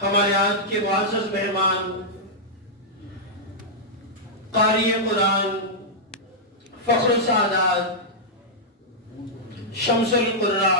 हमारे आज के मुआज़्ज़ज़ मेहमान क़ारी कुरान फ़ख्र सादात शम्सुल कुर्रा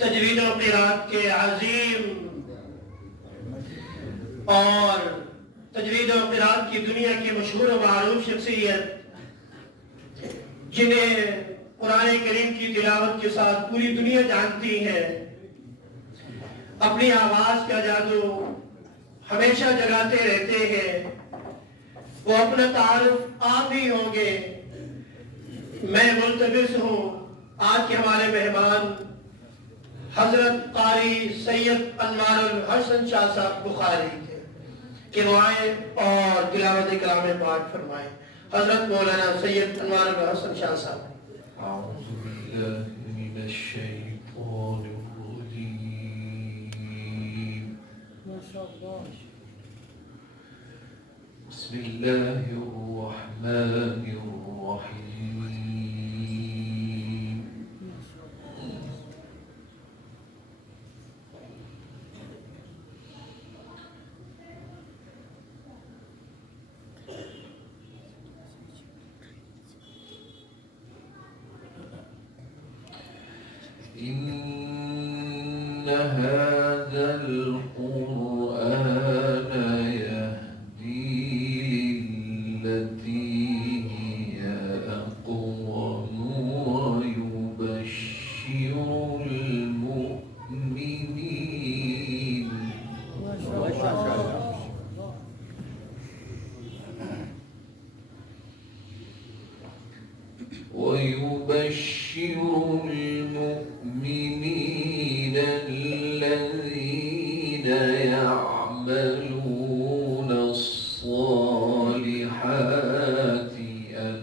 तजवीद व क़िराअत के अज़ीम और तजवीद व क़िराअत की दुनिया की मशहूर व मारूफ शख्सियत जिन्हें कुरान करीम की तिलावत के साथ पूरी दुनिया जानती है, अपनी आवाज का जादू हमेशा जगाते रहते हैं। वो अपना तारुफ आप ही होंगे। मैं मुल्तमिस हूँ आज के हमारे मेहमान हजरत क़ारी सैयद अनवारुल हसन शाह साहब बुखारी के वो आए और तिलावत कलाम पाक फरमाएं। हजरत मौलाना सैयद अनवारुल हसन शाह साहब। إن هذا القرآن يهدي للتي هي أقوم ويبشر المؤمنين الذين يعملون الصالحات أن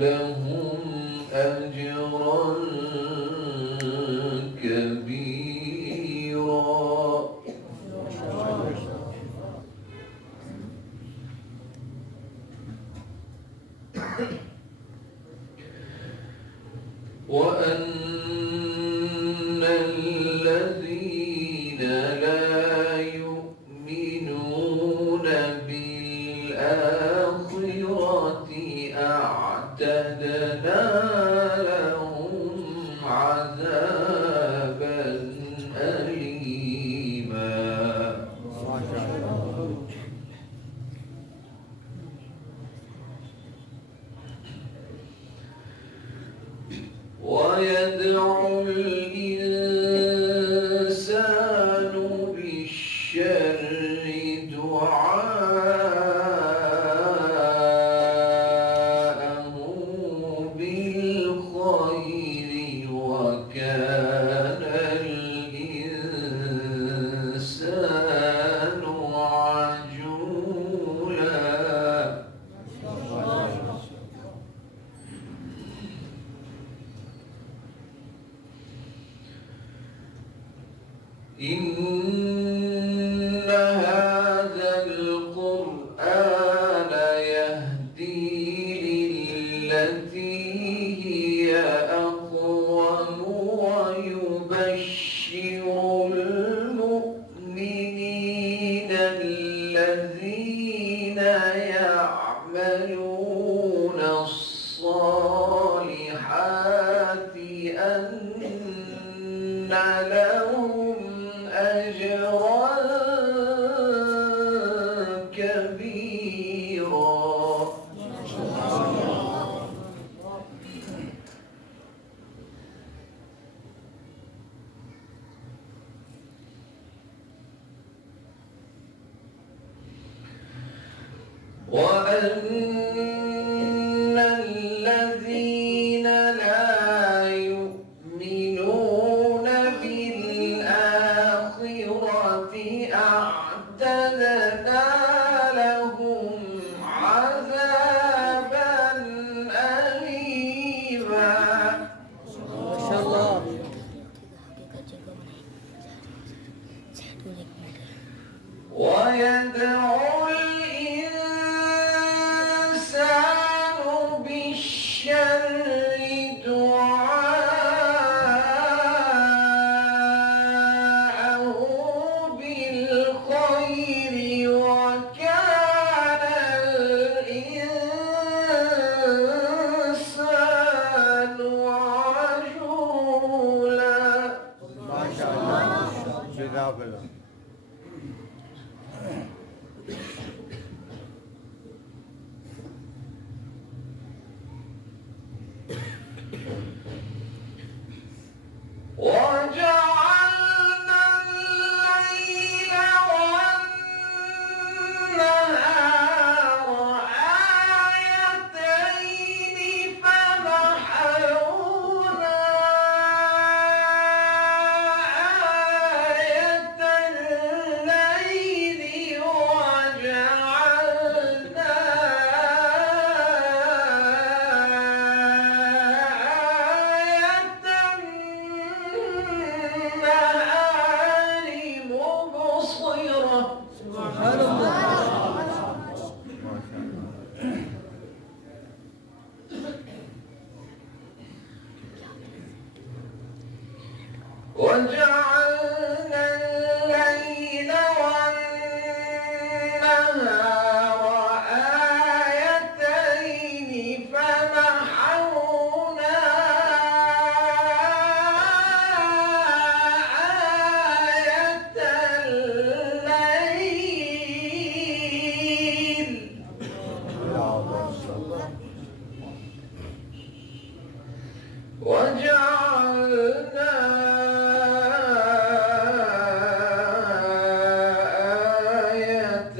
لهم أجرا كبيرا. وأن الذين لا يؤمنون بالآخرة أعتدنا لهم عذابا أليما. ويدعو الإنسان بالشر دعاءه بالخير وكان الإنسان عجولا. إن هذا القرآن يهدي للتي هي أقوم ويبشر المؤمنين الذين يعملون الصالحات أن لهم أجرا كبيرا. وأن الذين لا يؤمنون بالآخرة أعتدنا لهم عذابا أليما. ما شاء الله. ويدعو الإنسان جزاك الله. وجعلنا الليل والنهار آيتين فمحونا آية الليل وجعلنا النهار مبصرة. سبحان الله. وجعلنا الليل والنهار آيتين فمحونا آية الليل وجعلنا آية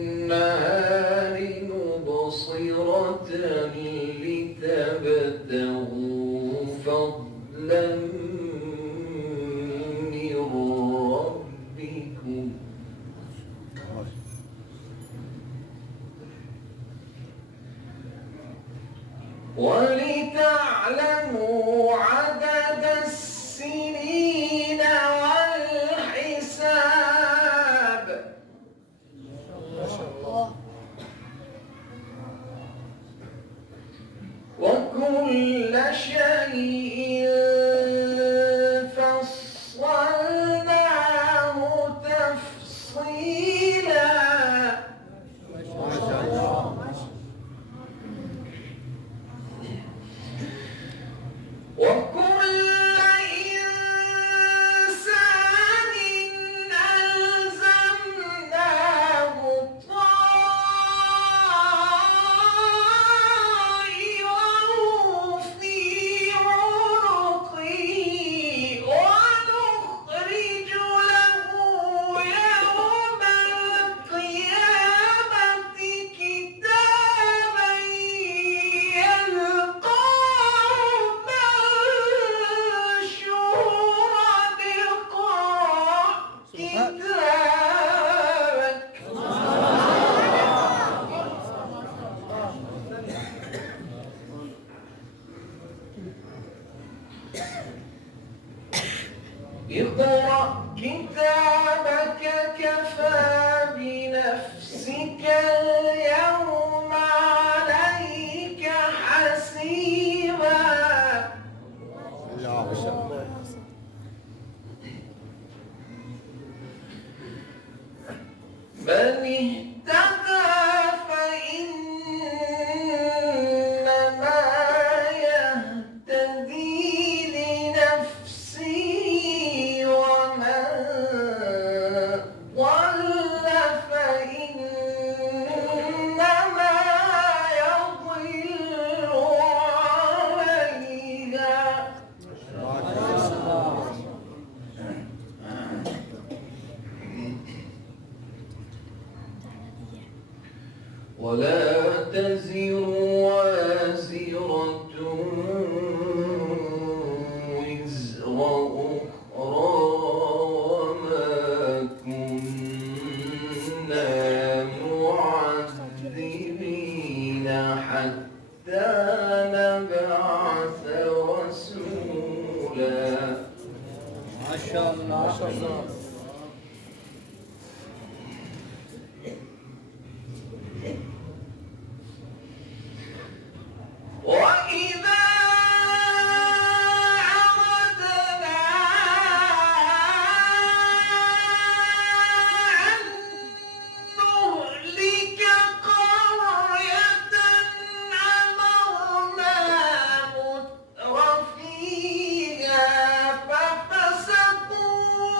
النهار مبصرة لتبتغوا فضلا من ربكم ولتعلموا عدد السنين والحساب. وكل شيء فصلناه تفصيلا. وكل إنسان ألزمناه طائره في عنقه ونخرج له يوم القيامة كتابا يلقاه منشورا اقرأ كتابك اقرأ كتابك كفى بنفسك اليوم عليك حسيبا. من اهتدى فإنما يهتدي لنفسه ومن ضل فإنما يضل عليها. ولا تزر وازرة وزر أخرى وما كنا معذبين حتى نبعث رسولا. ما شاء الله. وإذا أردنا أن نهلك قرية أمرنا مترفيها ففسقوا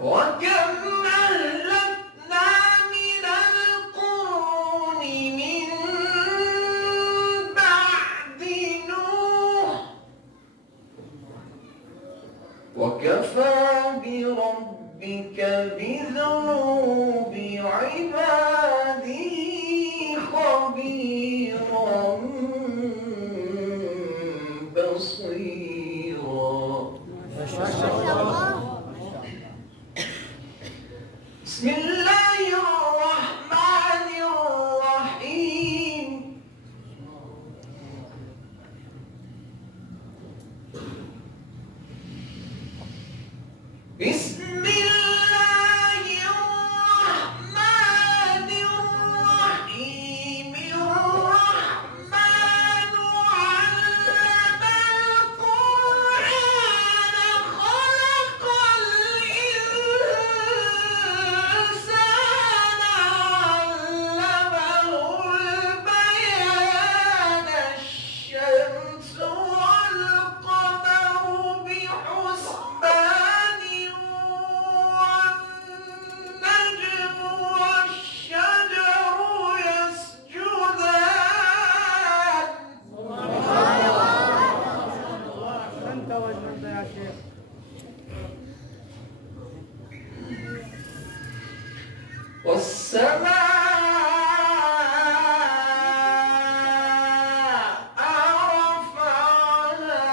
وكم أهلكنا من القرون من بعد نوح وكفى بربك بذنوب عباده خبيرا بصيرا. بسم الله الرحمن الرحيم. بسم الله الرحمن الرحيم. الرحمن علم القرآن خلق الإنسان علمه البيان. الشمس والقمر بحسبان والنجم والشجر يسجدان. أنت وجنت يا شيخ. والسماء رفعها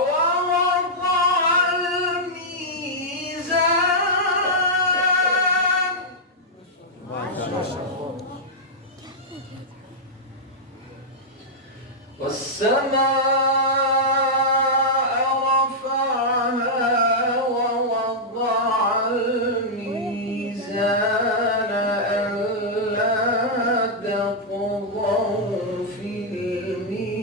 ووضع الميزان. والسماء رفعها ووضع الميزان ألا تطغوا في الميزان.